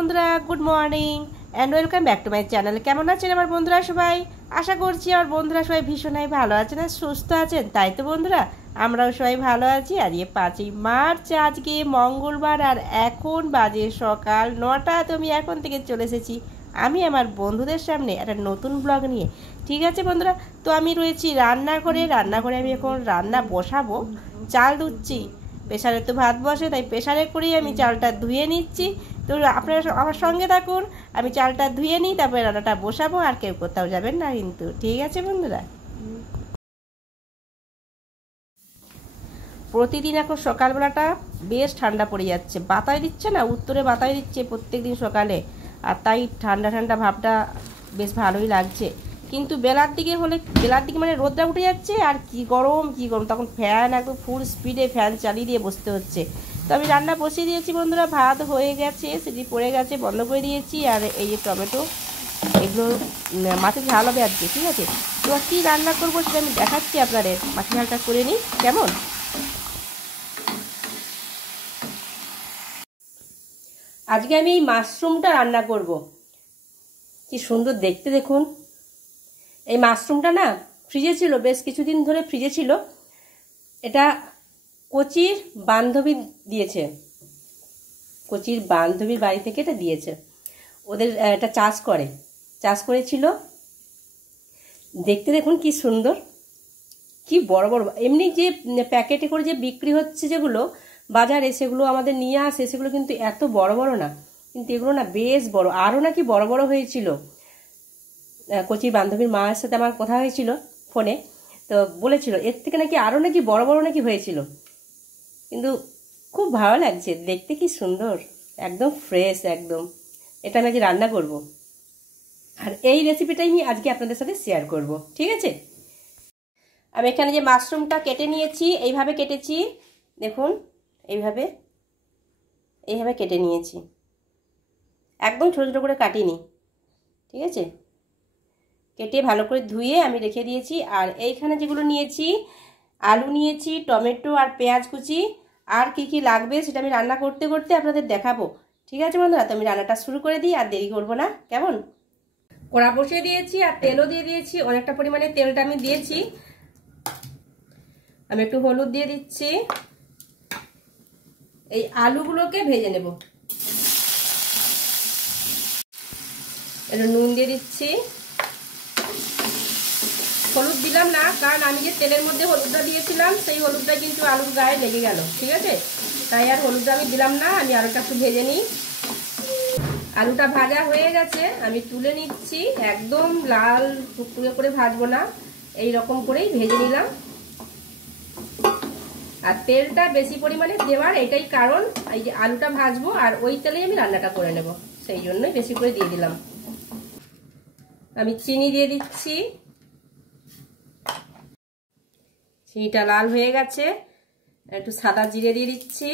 বন্ধুরা, good morning and welcome back to my channel. কেমন আছেন আমার বন্ধুরা সবাই? আশা করছি আমার বন্ধুরা সবাই ভীষণই ভালো আছেন আর সুস্থ আছেন। তাই তো বন্ধুরা, আমরাও সবাই ভালো আছি। আজকে 5ই মার্চ, আজকে মঙ্গলবার, আর এখন বাজে সকাল 9টা। তো আমি এখন থেকে চলে এসেছি আমি আমার বন্ধুদের সামনে একটা নতুন ব্লগ নিয়ে। ঠিক আছে বন্ধুরা, তো আমি রয়েছি রান্নাঘরে আমি এখন রান্না বসাবো। চাল ধুচ্ছি, প্রেসারে তো ভাত বসে, তাই প্রেসারে করেই আমি চালটা ধুয়ে নিচ্ছি। তো আপনারা আমার সঙ্গে থাকুন, আমি চালটা ধুয়ে নিই, তারপরে রান্নাটা বসাবো। আর কেউ কোথাও যাবেন না কিন্তু, ঠিক আছে বন্ধুরা? প্রতিদিন এখন সকালবেলাটা বেশ ঠান্ডা পড়ে যাচ্ছে, বাতাস দিচ্ছে না, উত্তরে বাতাস দিচ্ছে প্রত্যেক দিন সকালে, আর তাই ঠান্ডা ঠান্ডা ভাবটা বেশ ভালোই লাগছে। কিন্তু বেলার দিকে মানে রোদটা উঠে যাচ্ছে, আর কি গরম তখন ফ্যান একদম ফুল স্পিডে ফ্যান চালিয়ে দিয়ে বসতে হচ্ছে। তো আমি রান্না বসিয়ে দিয়েছি বন্ধুরা, ভাত হয়ে গেছে, সেটি পড়ে গেছে, বন্ধ করে দিয়েছি। আর এই যে টমেটো, এগুলো মাছের ঝাল হবে আজকে, ঠিক আছে? তো কী রান্না করবো সেটা আমি দেখাচ্ছি আপনাদের। মাছের ঝালটা করে নিই কেমন। আজকে আমি এই মাশরুমটা রান্না করব। কি সুন্দর দেখতে দেখুন। এই মাশরুমটা না ফ্রিজে ছিল, বেশ কিছুদিন ধরে ফ্রিজে ছিল। এটা কচির বান্ধবী দিয়েছে, কচির বান্ধবীর বাড়ি থেকে এটা দিয়েছে। ওদের এটা চাষ করেছিল। দেখতে দেখুন কি সুন্দর, কি বড় বড়। এমনি যে প্যাকেটে করে যে বিক্রি হচ্ছে যেগুলো বাজারে, সেগুলো আমাদের নিয়ে আসে, সেগুলো কিন্তু এত বড় বড় না, কিন্তু এগুলো না বেশ বড়, আরও নাকি বড় বড় হয়েছিল। কচির বান্ধবীর মায়ের সাথে আমার কথা হয়েছিল ফোনে, তো বলেছিল এর থেকে নাকি আরও নাকি বড় বড় নাকি হয়েছিল। কিন্তু খুব ভালো লাগছে দেখতে, কি সুন্দর, একদম ফ্রেশ একদম। এটা আমি আজকে রান্না করব, আর এই রেসিপিটাই আমি আজকে আপনাদের সাথে শেয়ার করব, ঠিক আছে? আমি এখানে যে মাশরুমটা কেটে নিয়েছি, এইভাবে কেটেছি দেখুন, এইভাবে কেটে নিয়েছি, একদম ছোটো ছোটো করে কাটিনি, ঠিক আছে? কেটে ভালো করে ধুয়ে আমি রেখে দিয়েছি। আর এইখানে যেগুলো নিয়েছি, আলু নিয়েছি, টমেটো আর পেঁয়াজ কুচি, আর কি কি লাগবে সেটা আমি রান্না করতে করতে আপনাদের দেখাবো, ঠিক আছে বন্ধুরা? তো আমি রান্নাটা শুরু করে দিই, আর দেরি করবো না, কেমন? কড়া বসিয়ে দিয়েছি আর তেলও দিয়ে দিয়েছি, অনেকটা পরিমাণে তেলটা আমি দিয়েছি। আমি একটু হলুদ দিয়ে দিচ্ছি। এই আলুগুলোকে ভেজে নেব। একটু নুন দিয়ে দিচ্ছি। হলুদ দিলাম না, কারণ আমি যে তেলের মধ্যে হলুদটা দিয়েছিলাম, সেই হলুদটা কিন্তু আলুর গায়ে লেগে গেল, ঠিক আছে? তাই আর হলুদটা আমি দিলাম না। আমি আলুটা একটু ভেজে নিই। আলুটা ভাজা হয়ে গেছে, আমি তুলে নিচ্ছি। একদম লাল টুকটুকে করে ভাজবো না, এই রকম করেই ভেজে নিলাম। আর তেলটা বেশি পরিমাণে দেওয়ার এটাই কারণ, এই যে আলুটা ভাজবো আর ওই তেলেই আমি রান্নাটা করে নেব, সেই জন্যই বেশি করে দিয়ে দিলাম। আমি চিনি দিয়ে দিচ্ছি। চিনিটা লাল হয়ে গেছে, একটু সাদা জিরে দিয়ে দিচ্ছি,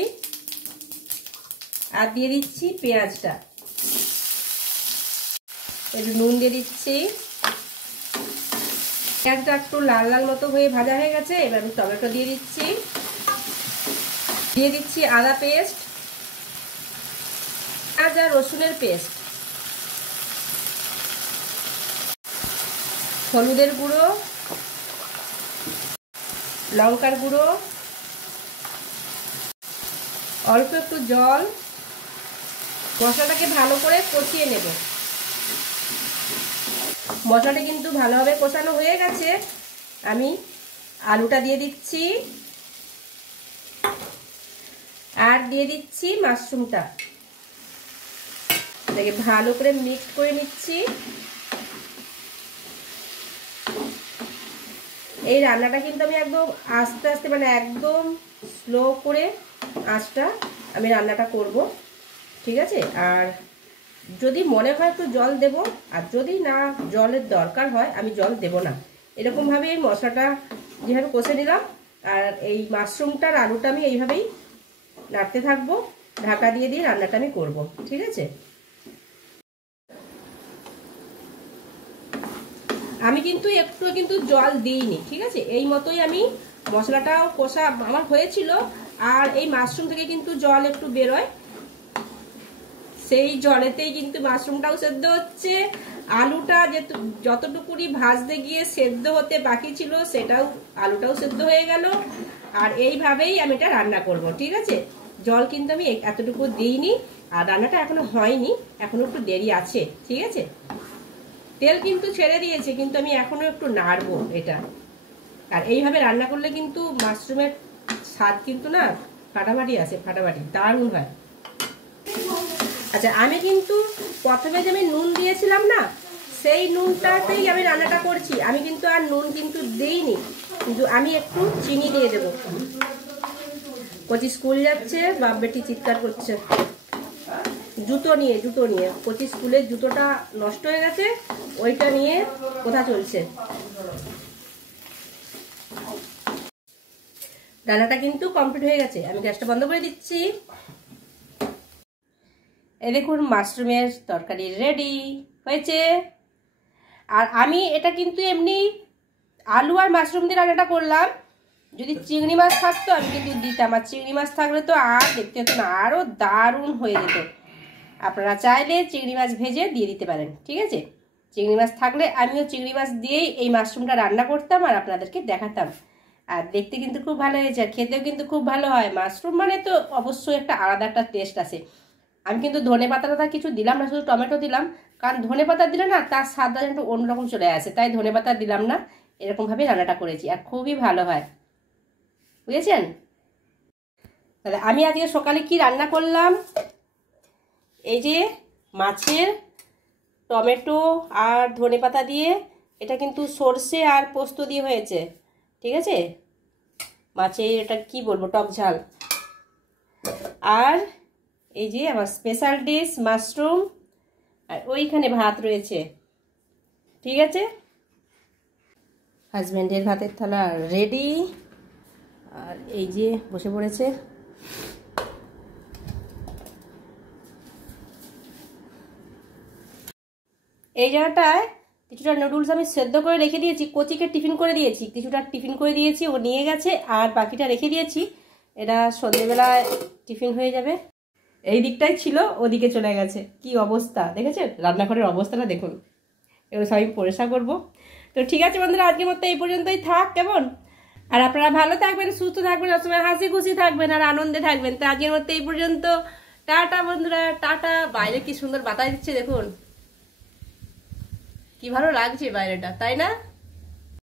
আর দিয়ে দিচ্ছি পেঁয়াজটা, একটু নুন দিয়ে দিচ্ছি। পেঁয়াজটা একটু লাল লাল মতো হয়ে ভাজা হয়ে গেছে। এবার আমি টমেটো দিয়ে দিচ্ছি, আদা পেস্ট, আদা রসুনের পেস্ট, হলুদের গুঁড়ো, লঙ্কার গুঁড়ো, অল্প একটু জল। মশলাটাকে ভালো করে কষিয়ে নেব। মশলাটা কিন্তু ভালোভাবে কষানো হয়ে গেছে। আমি আলুটা দিয়ে দিচ্ছি, আর দিয়ে দিচ্ছি মাশরুমটা। এটাকে ভালো করে মিক্স করে নিচ্ছি। এই রান্নাটা কিন্তু আমি একদম আস্তে আস্তে, মানে একদম স্লো করে আঁচটা আমি রান্নাটা করব, ঠিক আছে? আর যদি মনে হয় তো জল দেব, আর যদি না জলের দরকার হয় আমি জল দেব না। এরকমভাবে এই মশলাটা যেভাবে কষে নিলাম, আর এই মাশরুমটার আলুটা আমি এইভাবেই নাড়তে থাকবো, ঢাকা দিয়ে দিয়ে রান্নাটা আমি করব, ঠিক আছে? আমি কিন্তু একটু জল দিইনি, ঠিক আছে? এই মতোই আমি মশলাটাও কষা আমার হয়েছিল, আর এই মাশরুম থেকে কিন্তু জল একটু বেরোয়, সেই জলেতেই কিন্তু মাশরুমটাও সেদ্ধ হচ্ছে, আলুটা যে যতটুকুনি ভাজতে গিয়ে সেদ্ধ হতে বাকি ছিল আলুটাও সেদ্ধ হয়ে গেল। আর এইভাবেই আমি এটা রান্না করব, ঠিক আছে। জল কিন্তু আমি এতটুকু দিইনি, আর রান্নাটা এখনো হয়নি, এখনো একটু দেরি আছে, ঠিক আছে। তেল কিন্তু ছেড়ে দিয়েছে, কিন্তু আমি এখনো একটু নাড়বো এটা। আর এইভাবে রান্না করলে কিন্তু মাশরুমের স্বাদ কিন্তু না ফাটাফাটি আসে, ফাটাফাটি দারুণ হয়। আচ্ছা, আমি কিন্তু প্রথমে যে আমি নুন দিয়েছিলাম না, সেই নুনটাতেই আমি রান্নাটা করছি। আমি কিন্তু আর নুন কিন্তু দিইনি, কিন্তু আমি একটু চিনি দিয়ে দেবো। কচি স্কুল যাচ্ছে, বাপ বেটি চিৎকার করছে জুতো নিয়ে কচি স্কুলের জুতোটা নষ্ট হয়ে গেছে, ওইটা নিয়ে কোথা চলছে। রান্নাটা কিন্তু কমপ্লিট হয়ে গেছে, আমি গ্যাসটা বন্ধ করে দিচ্ছি। এই দেখুন মাশরুমের তরকারি রেডি হয়েছে। আর আমি এটা কিন্তু এমনি আলু আর মাশরুম দিয়ে রান্নাটা করলাম। যদি চিংড়ি মাছ থাকতো আমি কিন্তু দিতাম, আর চিংড়ি মাছ থাকলে তো আর দেখতে হতো না, আরও দারুণ হয়ে যেত। আপনারা চাইলে চিংড়ি মাছ ভেজে দিয়ে দিতে পারেন, ঠিক আছে। চিংড়ি মাছ থাকলে আমিও চিংড়ি মাছ দিয়েই এই মাশরুমটা রান্না করতাম আর আপনাদেরকে দেখাতাম। আর দেখতে কিন্তু খুব ভালো হয়েছে, আর খেতেও কিন্তু খুব ভালো হয়। মাশরুম মানে তো অবশ্যই একটা আলাদা একটা টেস্ট আছে। আমি কিন্তু ধনে পাতা কিছু দিলাম না, শুধু টমেটো দিলাম, কারণ ধনে পাতা দিলে না তার স্বাদটা একটু অন্যরকম চলে আসে, তাই ধনে পাতা দিলাম না। এরকমভাবে রান্নাটা করেছি, আর খুবই ভালো হয়, বুঝেছেন। তাহলে আমি আজকে সকালে কি রান্না করলাম, এই যে মাছের টমেটো আর ধনেপাতা দিয়ে, এটা কিন্তু সর্ষে আর পোস্ত দিয়ে হয়েছে, ঠিক আছে। মাছের এটা কি বলবো, টক ঝাল। আর এই যে আমার স্পেশাল ডিশ মাশরুম, আর ওইখানে ভাত রয়েছে, ঠিক আছে। হাজব্যান্ডের ভাতের থালা রেডি, আর এই যে বসে পড়েছে। এই জায়গাটায় কিছুটা নুডলস আমি সেদ্ধ করে রেখে দিয়েছি, কচিকে টিফিন করে দিয়েছি, কিছুটা টিফিন করে দিয়েছি, ও নিয়ে গেছে, আর বাকিটা রেখে দিয়েছি। এটা সন্ধ্যেবেলায় টিফিন হয়ে যাবে। এই দিকটাই ছিল, ওদিকে চলে গেছে। কি অবস্থা দেখেছেন, রান্নাঘরের অবস্থাটা দেখুন। এগুলো সব আমি পরিষ্কার করবো। তো ঠিক আছে বন্ধুরা, আজকের মতো এই পর্যন্তই থাক, কেমন। আর আপনারা ভালো থাকবেন, সুস্থ থাকবেন, সবসময় হাসি খুশি থাকবেন, আর আনন্দে থাকবেন। তো আজকের মতো এই পর্যন্ত, টাটা বন্ধুরা, টাটা। বাইরে কি সুন্দর বাতাস দিচ্ছে দেখুন, কি ভালো লাগছে বাইরেটা, তাই না।